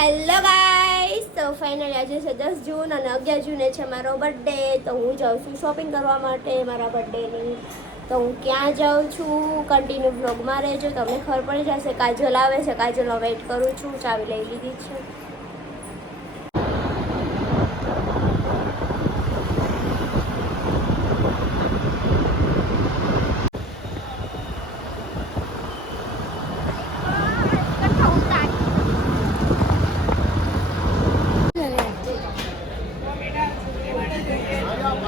Hello guys તો finally આજે છે દસ જૂન અને અગિયાર જૂને છે મારો બર્થડે તો હું જાઉં છું શોપિંગ કરવા માટે. મારા બર્થડેની તો હું ક્યાં જાઉં છું? કન્ટિન્યુ બ્લોગમાં રહેજો. તમને ખબર પડી જશે, કાજલ આવે છે. કાજલનો વેઇટ કરું છું. ચાવી લઈ લીધી છે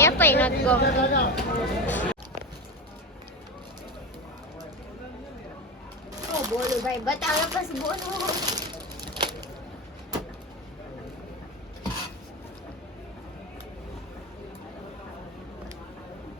એ કઈ નથી ગમતું શું બોલું ભાઈ બતાવે પછી બોલવું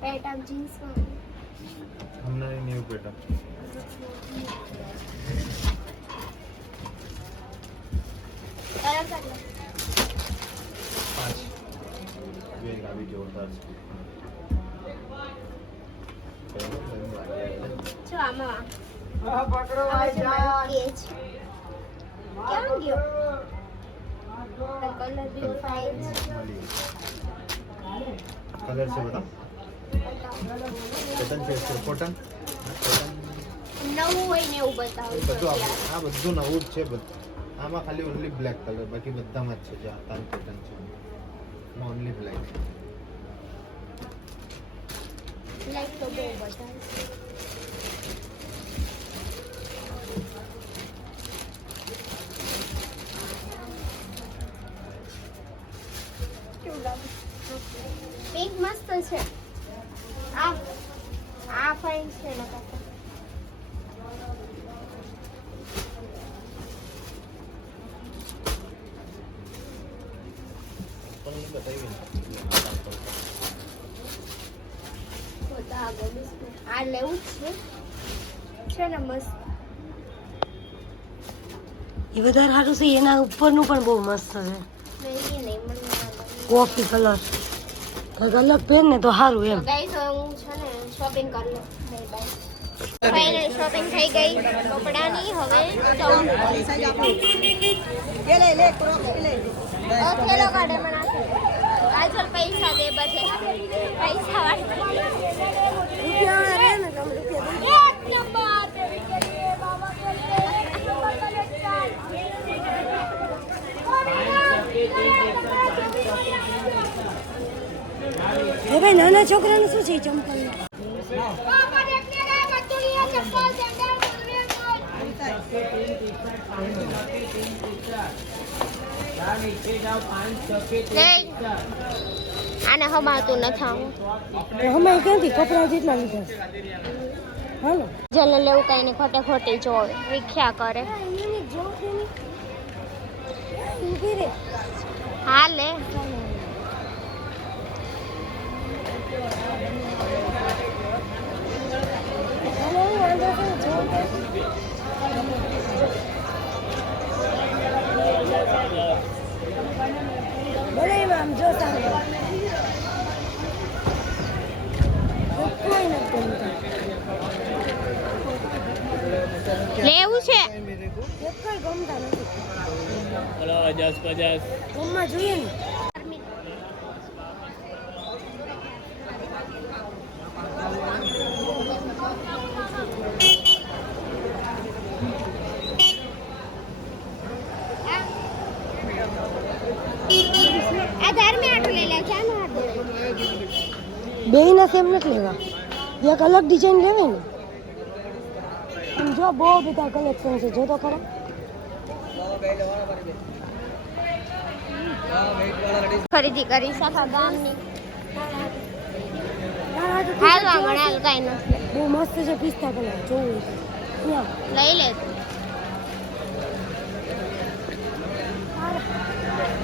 પેટા જીન્સ હમણાં ન્યુ પેટા જોરદાર છે. આમાં પકડો આવી જાય. કેમ ગયો કલર બી ફાઇન कलर से बता કોટન છે છે કોટન નવું હોય ને એવું બતાવું બધું આ- આ બધું નવું જ છે બધું આમાં ખાલી ઓનલી બ્લેક કલર બાકી બધામાં જ છે જે તાન કોટન છે એમાં ઓનલી બ્લેક લાઈક તો બહુ બધા આ લેવું જ છે છે ને મસ્ત એ વધારે સારું છે એના ઉપરનું પણ બહુ મસ્ત છે નહીં એ નહીં મને ના ગમે. કોફી કલર કંઈક અલગ પહેર ને તો સારું એમ ગાઈસ હવે હું છે ને શોપિંગ કરી લઉં બાય બાય ફાઇનલ શોપિંગ થઈ ગઈ કપડાની હવે જવાનું ઓ થેલો કાઢે મને આપી દે. કાજલ પૈસા દે બધે. પૈસા ભાઈ નાના છોકરાનું શું છે ચંપલ આને હમાતું નથી અમારે ક્યાંથી? કપડા જેટલા લીધા હાલો. જલે લેવું કઈ ને ખોટે ખોટી જો વિખ્યા કરે. હા લે હાલે હાલો, એમાં આમ જો. લેવું છે? એક કોઈ ગમતા નથી. પચાસ પચાસ જોઈએ ને આધાર મેં આટલું લઈ લે ચાલો હાથ બે ના સેમ નથી લેવા. એક અલગ ડિઝાઇન લેવી ને. જો બહુ બધા કલેક્શન છે જો તો ખરા. ખરીદી કરી સફા ગામની. હાલ કાંઈ નથી. બહુ મસ્ત છે પિસ્તા કલર જોવું લઈ લે.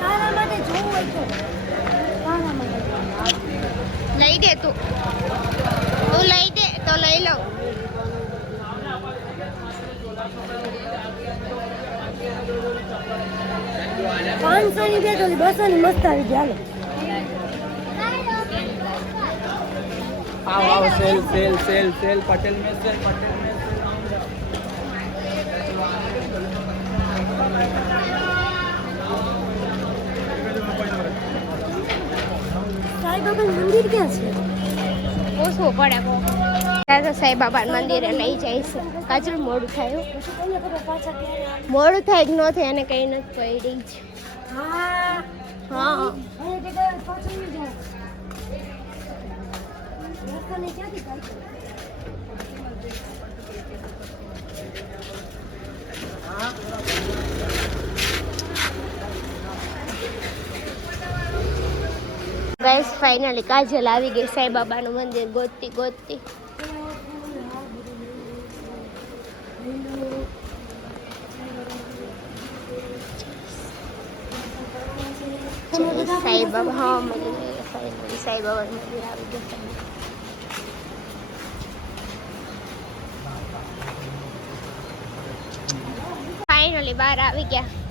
તારા લઈ દે તું. તું લઈ દે તો લઈ લઉં. પાંચસો ની બે તો બસો ની મસ્ત આવી ગયા હાલો. આવ sale sale sale sale Patel મેસ પટેલ મેસ બાબાનું મંદિર ક્યાં છે? ઓછું સાંઈ મંદિરે લઈ છે. કાજલ મોડું થાય? મોડું થાય કે ન થાય એને કઈ નથી પડી જ. હા હા. બસ ફાઇનલી કાજલ આવી ગઈ સાંઈ બાબાનું મંદિર, ગોતતી ગોતતી. સાંઈ બાબા, હા, મંદિર ફાઇનલી સાંઈ બાબાનું મંદિર આવી ગયું. ફાઇનલી બહાર આવી ગયા.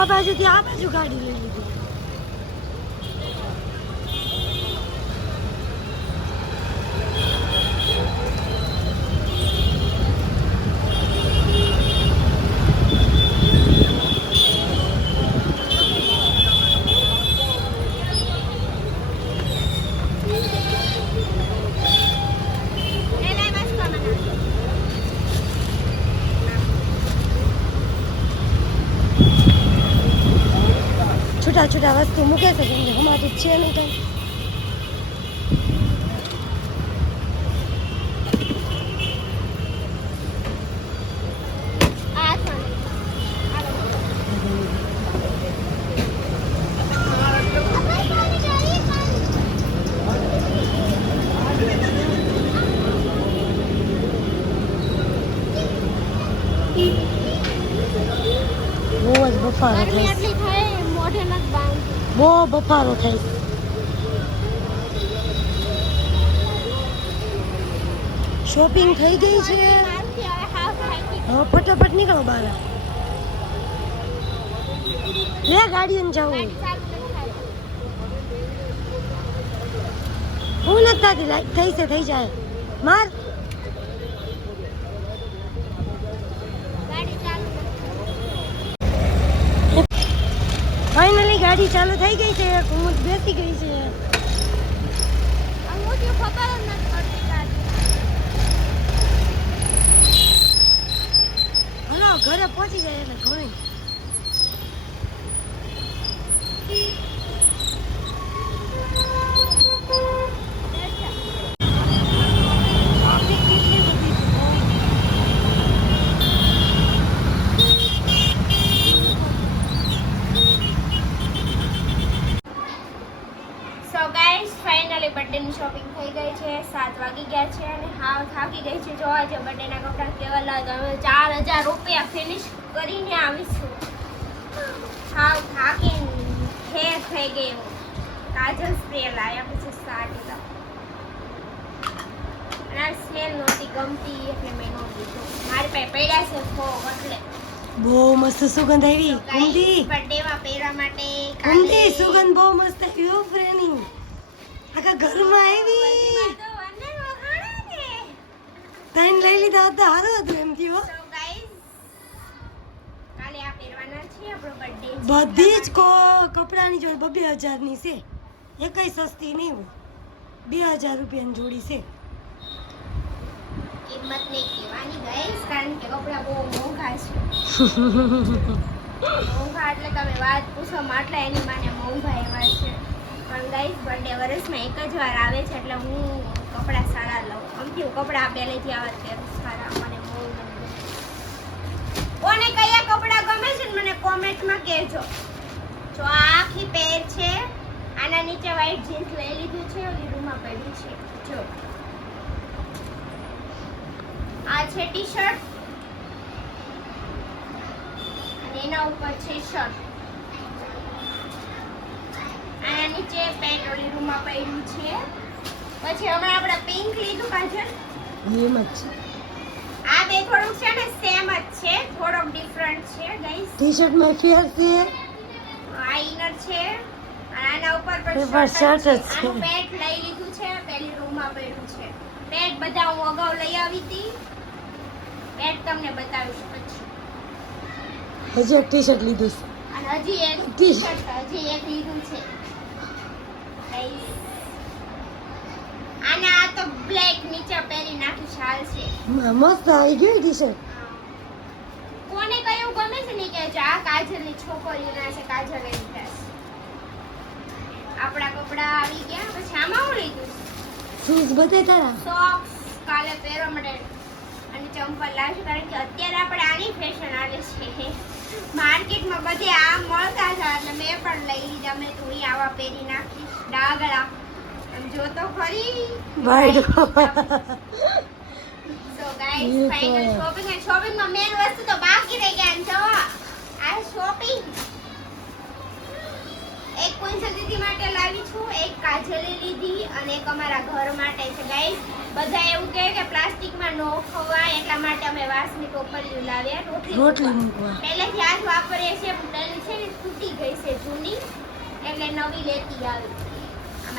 આ બાજુથી આ બાજુ ગાડી લઈ લીધી છૂટા વસ્તુ મૂકે છે કેમ કે જ છે નહીં જ આ પણ બહુ જ બફારો ગરમી થાય એટલી થાય મોઢે નથી બફારો થાય શોપિંગ થઈ ગઈ છે. હવે ફટાફટ નીકળો બહાર. લે ગાડીએ જવું હું નથી થતી થઈ છે થઈ જાય. માર ગાડી ચાલુ ફાઇનલી ગાડી ચાલુ થઈ ગઈ છે હું બેસી ગઈ છે અંગૂઠી ખબર જ નથી પડતી ગાડી હલો ઘરે પહોંચી જાય એટલે ઘણી ટ્રાફિક કેટલી બધી છે. સો ગાઈસ ફાઇનલી બર્થડેની શોપિંગ થઈ ગઈ છે સાત વાગી ગયા છે અને હાવ થાકી ગઈ છે. જોવા છે બટ એના કપડાં કેવા લાગે. અમે ચાર હજાર રૂપિયા ફિનિશ કરીને આવીશું. હાવ થાકી ઠેર થઈ હું. કાજલ સ્પ્રે લાવ્યા પછી સાડી અને આ સ્મેલ નહોતી ગમતી એટલે મેં નો લીધો. મારી પાસે પડ્યા છે ફો એટલે. બહુ મસ્ત સુગંધ આવી. કુંદી બર્થડેમાં પહેરવા માટે કુંદી સુગંધ બહુ મસ્ત આવી હો ફ્રેની આખા ઘરમાં આવી બર્થડેમાં તો વંદન વખાણે ને. તૈન લઈ લીધા હતા હારો હતું એમ થયો. બધી જ કપડાની જોડે બબે હજારની છે. એ કઈ સસ્તી નહીં હોય. બે હજાર રૂપિયાની જોડી છે. કિંમત નહીં કહેવાની ગઈશ કારણ કે કપડાં બહુ મોંઘા છે. મોંઘા એટલે તમે વાત પૂછો માટલા એની માને મોંઘા એવા છે. પણ ગઈશ બર્થડે વર્ષમાં એક જ વાર આવે છે એટલે હું કપડાં સારા લઉં. આમથી કપડાં પહેલેથી આવા પહેરું સારા. મને બહુ ગમે કોને કયા કપડાં ગમે છે મને કોમેન્ટમાં કહેજો. જો આ આખી પેર છે. આના નીચે વ્હાઈટ જીન્સ લઈ લીધું છે રૂમમાં પડ્યું છે. જો. આ છે ટી શર્ટ અને એના ઉપર છે શર્ટ આના નીચે પેન્ટ ઓલી રૂમમાં પડ્યું છે. પછી હમણાં આપણે પિંક લીધું કાજલ એમ જ છે. આ બે થોડુંક છે ને સેમ જ છે થોડોક ડિફરન્ટ છે ગાઈસ ટી શર્ટમાં ફેર છે આ ઇનર છે અને આના ઉપર પણ શર્ટ છે. આનું પેન્ટ લઈ લીધું છે પેલી રૂમમાં પડ્યું છે. પેટ બધા હું અગાઉ લઈ આવી હતી. પેટ તમને બતાવીશ પછી. હજી એક ટી શર્ટ લીધું છે. અને હજી એક ટી ટી-શર્ટ હજી એક લીધું છે. Guys. આને આ તો બ્લેક નીચે પહેરી નાખી શાલ છે. મસ્ત આવી ગયું ટી શર્ટ કોને કયું ગમે છે ને કે આ કાજલની છોકરીઓના છે કાજલ એની ડ્રેસ આપણા કપડા આવી ગયા પછી આમાં હું લીધું? શૂઝ બધે તારા? સોક્સ કાલે પહેરવા માટે અને ચંપલ લાવશું કારણ કે અત્યારે આપણે આની ફેશન આવે છે. માર્કેટમાં બધે આ મળતા હતા એટલે મેં પણ લઈ લીધા. મેં તું આવા પહેરી નાખી એમ જો તો ખરી wait so guys. Final shopping અને શોપિંગમાં મેન વસ્તુ તો બાકી રહી ગયા જો. આ શોપિંગ એક કુંસલ દીદી માટે લાવી છું એક કાજલે લીધી અને એક અમારા ઘર માટે છે. ગાઈસ બધા એવું કહે કે પ્લાસ્ટિકમાં નો ખવાય એટલા માટે અમે વાસની ટોપલીઓ લાવ્યા. રોટલી રોટલી મૂકવા. પહેલેથી આજ વાપરીએ છીએ. પણ છે ને તૂટી ગઈ છે જૂની. એટલે નવી લેતી આવી.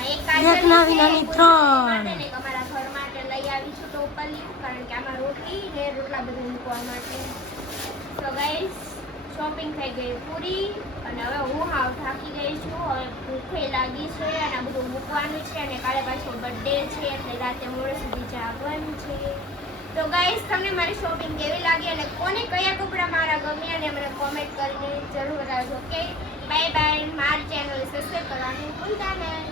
એક નાની નાની ત્રણ. અમારા ઘર માટે લઈ આવી છું ટોપલીઓ કારણ કે આમાં રોટલી ને રોટલા બધું મૂકવા માટે. તો ગાઈસ શોપિંગ થઈ ગઈ પૂરી અને હવે હું હાવ થાકી ગઈ છું હવે ભૂખે લાગી છે અને આ બધું મૂકવાનું છે અને કાલે પાછો બર્થડે છે એટલે રાતે મોડે સુધી જાગવાનું છે. તો ગાઈસ તમને મારી શોપિંગ કેવી લાગી અને કોને કયા કપડાં મારા ગમ્યા અને મને કોમેન્ટ કરીને જરૂર બતાવજો ઓકે બાય બાય મારી ચેનલ સબસ્ક્રાઈબ કરવાનું ભૂલતા નહીં.